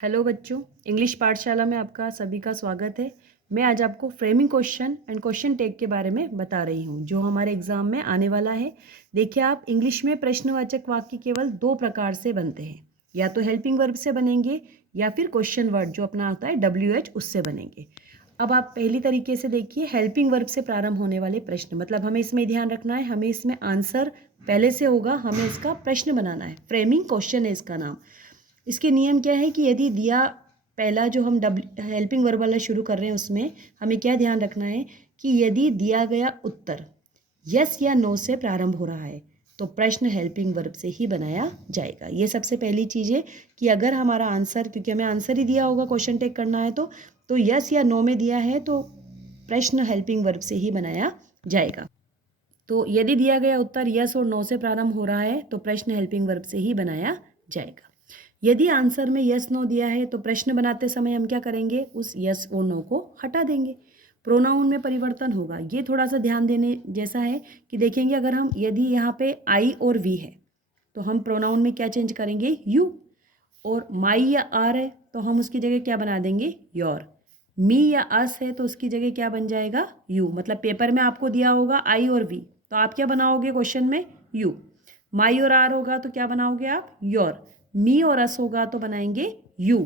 Hello बच्चों, English पाठशाला में आपका सभी का स्वागत है। मैं आज आपको framing question and question tag के बारे में बता रही हूँ जो हमारे एग्जाम में आने वाला है। देखिए, आप इंग्लिश में प्रश्नवाचक वाक्य केवल दो प्रकार से बनते हैं, या तो हेल्पिंग वर्ब से बनेंगे या फिर क्वेश्चन वर्ड जो अपना आता है WH उससे बनेंगे। अब आप पहली तरीके से देखिए, हेल्पिंग वर्ब से प्रारंभ होने वाले प्रश्न, मतलब हमें इसमें ध्यान रखना है, हमें इसमें आंसर पहले से होगा, हमें इसका प्रश्न बनाना है। फ्रेमिंग क्वेश्चन है इसका नाम। इसके नियम क्या है कि यदि दिया पहला जो हम हेल्पिंग वर्ब वाला शुरू कर रहे हैं उसमें हमें क्या ध्यान रखना है कि यदि दिया गया उत्तर यस या नो से प्रारंभ हो रहा है तो प्रश्न हेल्पिंग वर्ब से ही बनाया जाएगा। ये सबसे पहली चीज़ है कि अगर हमारा आंसर, क्योंकि हमें आंसर ही दिया होगा, क्वेश्चन टेक करना है तो यस या नो में दिया है तो प्रश्न हेल्पिंग वर्ब से ही बनाया जाएगा। तो यदि दिया गया उत्तर यस और नो से प्रारंभ हो रहा है तो प्रश्न हेल्पिंग वर्ब से ही बनाया जाएगा। यदि आंसर में यस नो दिया है तो प्रश्न बनाते समय हम क्या करेंगे, उस यस और नो को हटा देंगे। प्रोनाउन में परिवर्तन होगा, ये थोड़ा सा ध्यान देने जैसा है कि देखेंगे अगर हम यदि यहाँ पे आई और वी है तो हम प्रोनाउन में क्या चेंज करेंगे, यू। और माई या आर है तो हम उसकी जगह क्या बना देंगे, योर। मी या अस है तो उसकी जगह क्या बन जाएगा, यू। मतलब पेपर में आपको दिया होगा आई और वी तो आप क्या बनाओगे क्वेश्चन में, यू। माई और आर होगा तो क्या बनाओगे आप, योर। मी और अस होगा तो बनाएंगे यू।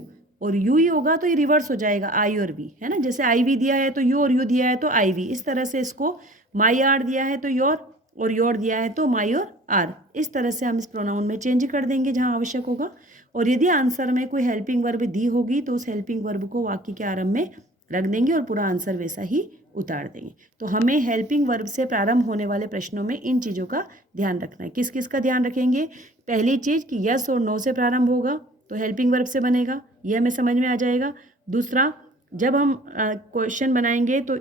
और यू ही होगा तो ये रिवर्स हो जाएगा आई और वी, है ना। जैसे आई वी दिया है तो यू और यू दिया है तो आई वी। इस तरह से इसको माई आर दिया है तो योर और योर दिया है तो माई और आर। इस तरह से हम इस प्रोनाउन में चेंज कर देंगे जहाँ आवश्यक होगा। और यदि आंसर में कोई हेल्पिंग वर्ब दी होगी तो उस हेल्पिंग वर्ब को वाक्य के आरंभ में रख देंगे और पूरा आंसर वैसा ही उतार देंगे। तो हमें हेल्पिंग वर्ब से प्रारंभ होने वाले प्रश्नों में इन चीज़ों का ध्यान रखना है। किस किस का ध्यान रखेंगे, पहली चीज़ कि यस और नो से प्रारंभ होगा तो हेल्पिंग वर्ब से बनेगा, यह हमें समझ में आ जाएगा। दूसरा, जब हम क्वेश्चन बनाएंगे तो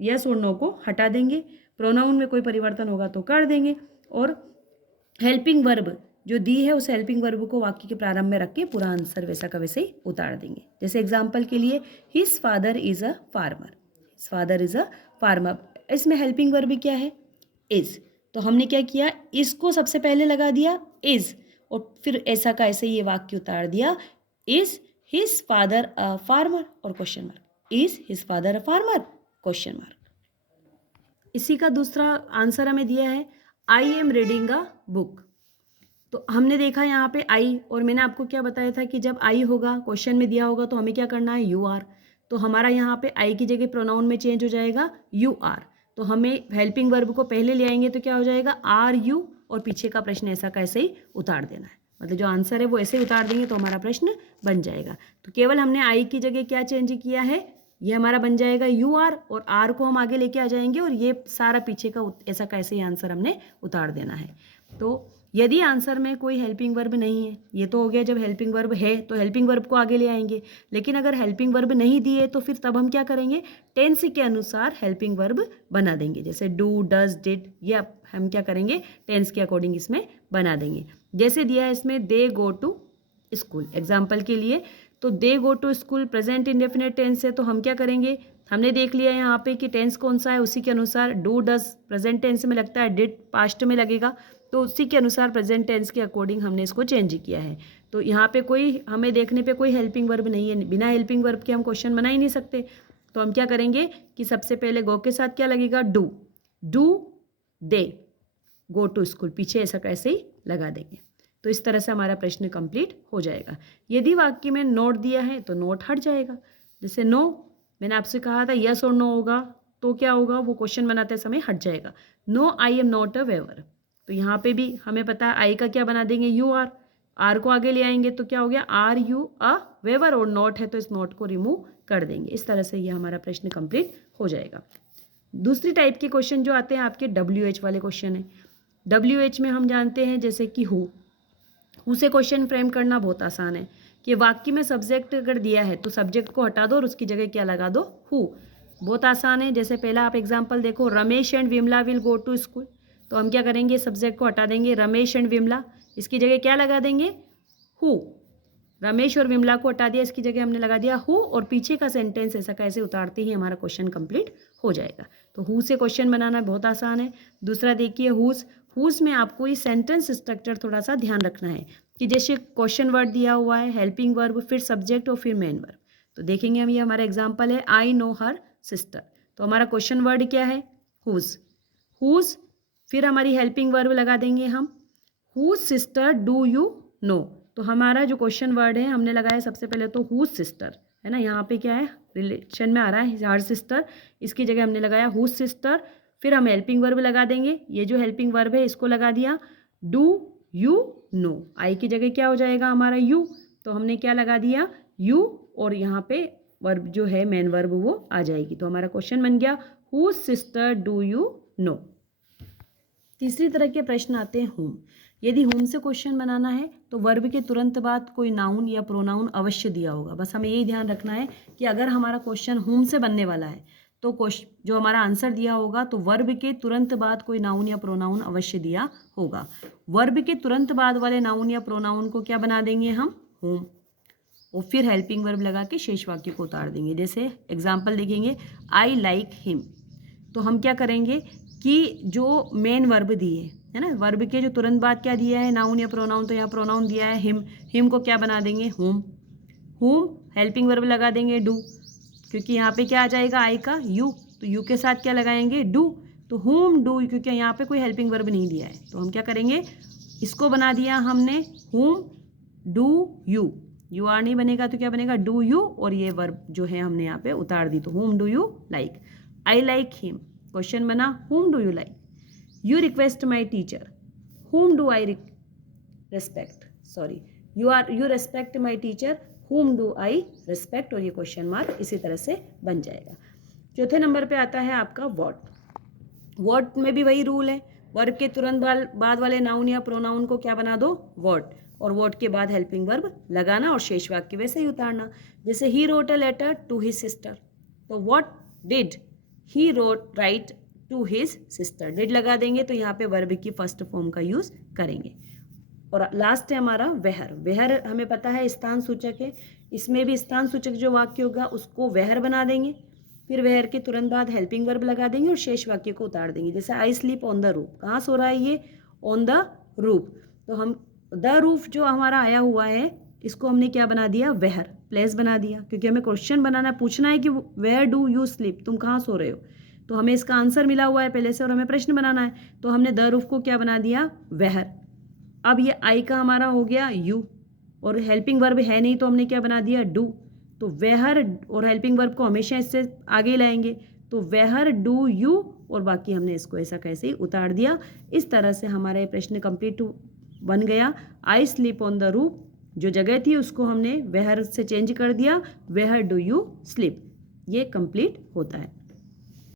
यस और नो को हटा देंगे, प्रोनाउन में कोई परिवर्तन होगा तो कर देंगे। और हेल्पिंग वर्ब जो दी है उस हेल्पिंग वर्ब को वाक्य के प्रारंभ में रख के पूरा आंसर वैसा का वैसे ही उतार देंगे। जैसे एग्जाम्पल के लिए, his father is a farmer, his father is a farmer. इसमें हेल्पिंग वर्ब क्या है, इज़। तो हमने क्या किया, इसको सबसे पहले लगा दिया इज़ और फिर ऐसा का ऐसे ये वाक्य उतार दिया, is his father a farmer और question mark, is his father a farmer question mark. इसी का दूसरा आंसर हमें दिया है, I am reading a book. तो हमने देखा यहाँ पे आई, और मैंने आपको क्या बताया था कि जब आई होगा क्वेश्चन में दिया होगा तो हमें क्या करना है, यू आर। तो हमारा यहाँ पे आई की जगह प्रोनाउन में चेंज हो जाएगा यू आर। तो हमें हेल्पिंग वर्ब को पहले ले आएंगे तो क्या हो जाएगा, आर यू, और पीछे का प्रश्न ऐसा कैसे ही उतार देना है। मतलब जो आंसर है वो ऐसे ही उतार देंगे तो हमारा प्रश्न बन जाएगा। तो केवल हमने आई की जगह क्या चेंज किया है, ये हमारा बन जाएगा यू आर, और आर को हम आगे लेके आ जाएंगे और ये सारा पीछे का ऐसा कैसे ही आंसर हमने उतार देना है। तो यदि आंसर में कोई हेल्पिंग वर्ब नहीं है, ये तो हो गया जब हेल्पिंग वर्ब है तो हेल्पिंग वर्ब को आगे ले आएंगे। लेकिन अगर हेल्पिंग वर्ब नहीं दिए तो फिर तब हम क्या करेंगे, टेंस के अनुसार हेल्पिंग वर्ब बना देंगे। जैसे डू, डज, डिड, ये हम क्या करेंगे, टेंस के अकॉर्डिंग इसमें बना देंगे। जैसे दिया है इसमें they go to school, example के लिए, तो they go to school present indefinite tense है तो हम क्या करेंगे, हमने देख लिया यहाँ पे कि टेंस कौन सा है, उसी के अनुसार डू डज प्रेजेंट टेंस में लगता है, डिड पास्ट में लगेगा, तो उसी के अनुसार प्रेजेंट टेंस के अकॉर्डिंग हमने इसको चेंज किया है। तो यहाँ पे कोई हमें देखने पे कोई हेल्पिंग वर्ब नहीं है, बिना हेल्पिंग वर्ब के हम क्वेश्चन बना ही नहीं सकते। तो हम क्या करेंगे कि सबसे पहले गो के साथ क्या लगेगा, do, do they go to school, पीछे ऐसा कैसे ही लगा देंगे। तो इस तरह से हमारा प्रश्न कंप्लीट हो जाएगा। यदि वाक्य में नोट दिया है तो नोट हट जाएगा। जैसे नो, मैंने आपसे कहा था यस और नो होगा तो क्या होगा, वो क्वेश्चन बनाते समय हट जाएगा। No I am not a waver, तो यहाँ पे भी हमें पता है आई का क्या बना देंगे, यू आर। आर को आगे ले आएंगे तो क्या हो गया, आर यू अ वेवर, और नॉट है तो इस नॉट को रिमूव कर देंगे। इस तरह से ये हमारा प्रश्न कंप्लीट हो जाएगा। दूसरी टाइप के क्वेश्चन जो आते हैं आपके WH वाले क्वेश्चन है। WH में हम जानते हैं जैसे कि हु से क्वेश्चन फ्रेम करना बहुत आसान है कि वाक्य में सब्जेक्ट अगर दिया है तो सब्जेक्ट को हटा दो और उसकी जगह क्या लगा दो, हु। बहुत आसान है। जैसे पहला आप एग्जांपल देखो, Ramesh and Vimla will go to school, तो हम क्या करेंगे, सब्जेक्ट को हटा देंगे रमेश एंड विमला, इसकी जगह क्या लगा देंगे, हु। रमेश और विमला को हटा दिया, इसकी जगह हमने लगा दिया हु, और पीछे का सेंटेंस ऐसा कैसे उतारते ही हमारा क्वेश्चन कंप्लीट हो जाएगा। तो हु से क्वेश्चन बनाना बहुत आसान है। दूसरा देखिए हुज, हुज में आपको ये सेंटेंस स्ट्रक्चर थोड़ा सा ध्यान रखना है कि जैसे क्वेश्चन वर्ड दिया हुआ है, हेल्पिंग वर्ब, फिर सब्जेक्ट और फिर मेन वर्ब। तो देखेंगे हम, ये हमारा एग्जाम्पल है, आई नो हर सिस्टर। तो हमारा क्वेश्चन वर्ड क्या है, हुज। हुज, फिर हमारी हेल्पिंग वर्ब लगा देंगे हम, whose sister do you know. तो हमारा जो क्वेश्चन वर्ड है हमने लगाया सबसे पहले तो हुज सिस्टर, है ना, यहाँ पे क्या है, रिलेशन में आ रहा है हर सिस्टर, इसकी जगह हमने लगाया हुज सिस्टर। फिर हम हेल्पिंग वर्ब लगा देंगे, ये जो हेल्पिंग वर्ब है इसको लगा दिया, डू यू नो। आई की जगह क्या हो जाएगा हमारा, यू, तो हमने क्या लगा दिया, यू, और यहाँ पे वर्ब जो है मेन वर्ब वो आ जाएगी। तो हमारा क्वेश्चन बन गया, whose sister do you know. तीसरी तरह के प्रश्न आते हैं होम। यदि होम से क्वेश्चन बनाना है तो वर्ब के तुरंत बाद कोई नाउन या प्रोनाउन अवश्य दिया होगा। बस हमें यही ध्यान रखना है कि अगर हमारा क्वेश्चन होम से बनने वाला है तो जो हमारा आंसर दिया होगा तो वर्ब के तुरंत बाद कोई नाउन या प्रोनाउन अवश्य दिया होगा। वर्ब के तुरंत बाद वाले नाउन या प्रोनाउन को क्या बना देंगे हम, होम, और फिर हेल्पिंग वर्ब लगा के शेष वाक्य को उतार देंगे। जैसे एग्जाम्पल देखेंगे, आई लाइक हिम, तो हम क्या करेंगे कि जो मेन वर्ब दिए है ना, वर्ब के जो तुरंत बाद क्या दिया है, नाउन या प्रोनाउन, तो यहाँ प्रोनाउन दिया है हिम, हिम को क्या बना देंगे, होम। होम, हेल्पिंग वर्ब लगा देंगे डू, क्योंकि यहाँ पे क्या आ जाएगा आई का यू, तो यू के साथ क्या लगाएंगे, डू, तो होम डू, क्योंकि यहाँ पे कोई हेल्पिंग वर्ब नहीं दिया है तो हम क्या करेंगे, इसको बना दिया हमने whom do you, you are नहीं बनेगा तो क्या बनेगा, डू यू, और ये वर्ब जो है हमने यहाँ पे उतार दी, तो home do you like. I like him, question बना whom do you like, you request my teacher, whom do I respect, sorry, you respect my teacher, whom do I respect, और ये क्वेश्चन मार्क इसी तरह से बन जाएगा। चौथे number पे आता है आपका व्हाट। व्हाट में भी वही रूल है, वर्ब के तुरंत बाद वाले नाउन या प्रोनाउन को क्या बना दो, व्हाट, और व्हाट के बाद हेल्पिंग वर्ब लगाना और शेष वाक्य वैसे ही उतारना। जैसे ही wrote a letter to his sister, तो what did he write to his sister, did लगा देंगे तो यहाँ पे वर्ब की फर्स्ट फॉर्म का यूज करेंगे। और लास्ट है हमारा वेहर। वेहर हमें पता है स्थान सूचक है, इसमें भी स्थान सूचक जो वाक्य होगा उसको वेहर बना देंगे, फिर वेहर के तुरंत बाद हेल्पिंग वर्ब लगा देंगे और शेष वाक्य को उतार देंगे। जैसे I sleep on the roof, कहाँ सो रहा है ये, ऑन द रूफ, तो हम द रूफ जो हमारा आया हुआ है इसको हमने क्या बना दिया, वेहर, प्लेस बना दिया, क्योंकि हमें क्वेश्चन बनाना है, पूछना है कि वेयर डू यू स्लीप, तुम कहाँ सो रहे हो, तो हमें इसका आंसर मिला हुआ है पहले से और हमें प्रश्न बनाना है, तो हमने द रूफ को क्या बना दिया, वेहर। अब ये आई का हमारा हो गया यू, और हेल्पिंग वर्ब है नहीं तो हमने क्या बना दिया, डू, तो वेहर और हेल्पिंग वर्ब को हमेशा इससे आगे लाएंगे, तो वेहर डू यू, और बाकी हमने इसको ऐसा कैसे ही उतार दिया। इस तरह से हमारा ये प्रश्न कंप्लीट बन गया। I sleep on the roof, जो जगह थी उसको हमने वेहर से चेंज कर दिया, वेहर डू यू स्लीप, ये कंप्लीट होता है।